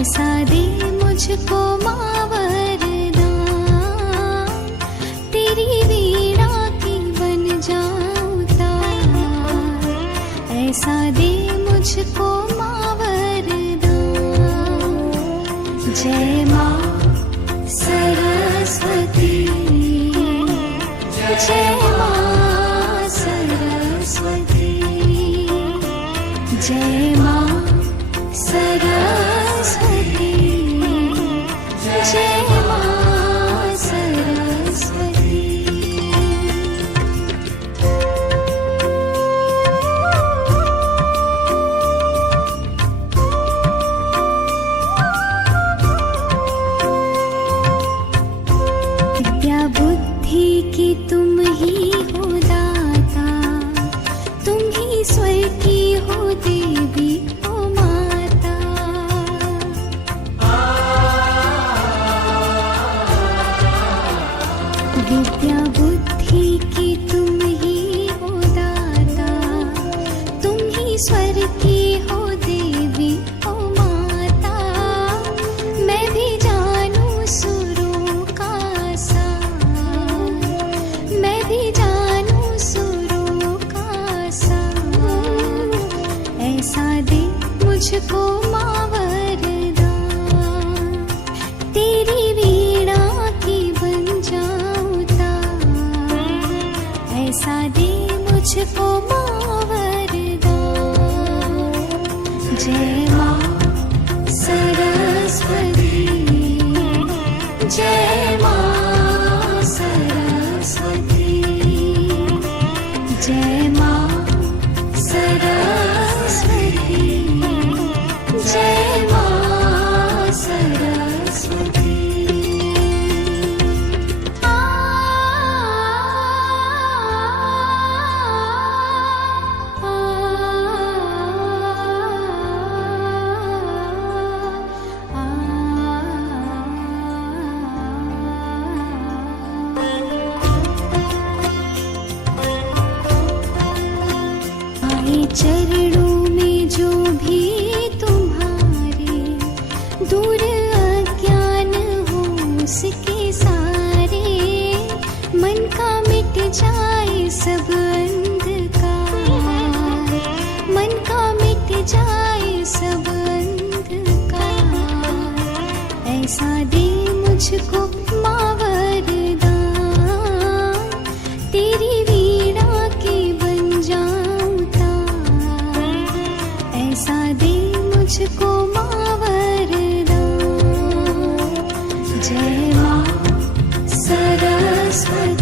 ऐसा दे मुझको माँ वरदान, तेरी वीणा की बन जाऊं तार। ऐसा दे मुझको माँ वरदान। जय माँ सरस्वती, जय माँ सरस्वती, जय माँ सरस्वती, जय माँ सरस्वती। विद्या बुद्धि की तुम ही हो दाता, तुम ही स्वर की हो देवी हो माता। विद्या बुद्धि की तुम ही हो दाता, तुम ही स्वर की हो देवी हो माता। मैं भी जानूं सुरों का सार, मैं भी जानूं सुरों का सार। ऐसा दे मुझको माँ वरदान, तेरी वीणा की बन जाऊं तार। ऐसा दे मुझको माँ वरदान। जय माँ सरस्वती, जय माँ सरस्वती, जय माँ सरस्वती, जय माँ सरस्वती। आए चरणों में जो भी तुम्हारे, दूर अज्ञान हो उसके सारे। मन का मिट जाए सब अंधकार, मन का मिट जाए सब अंधकार। ऐसा दे मुझको माँ वरदान, तेरी वीणा की बन जाऊं तार। ऐसा दे मुझको माँ वरदान। जय माँ सरस्वती,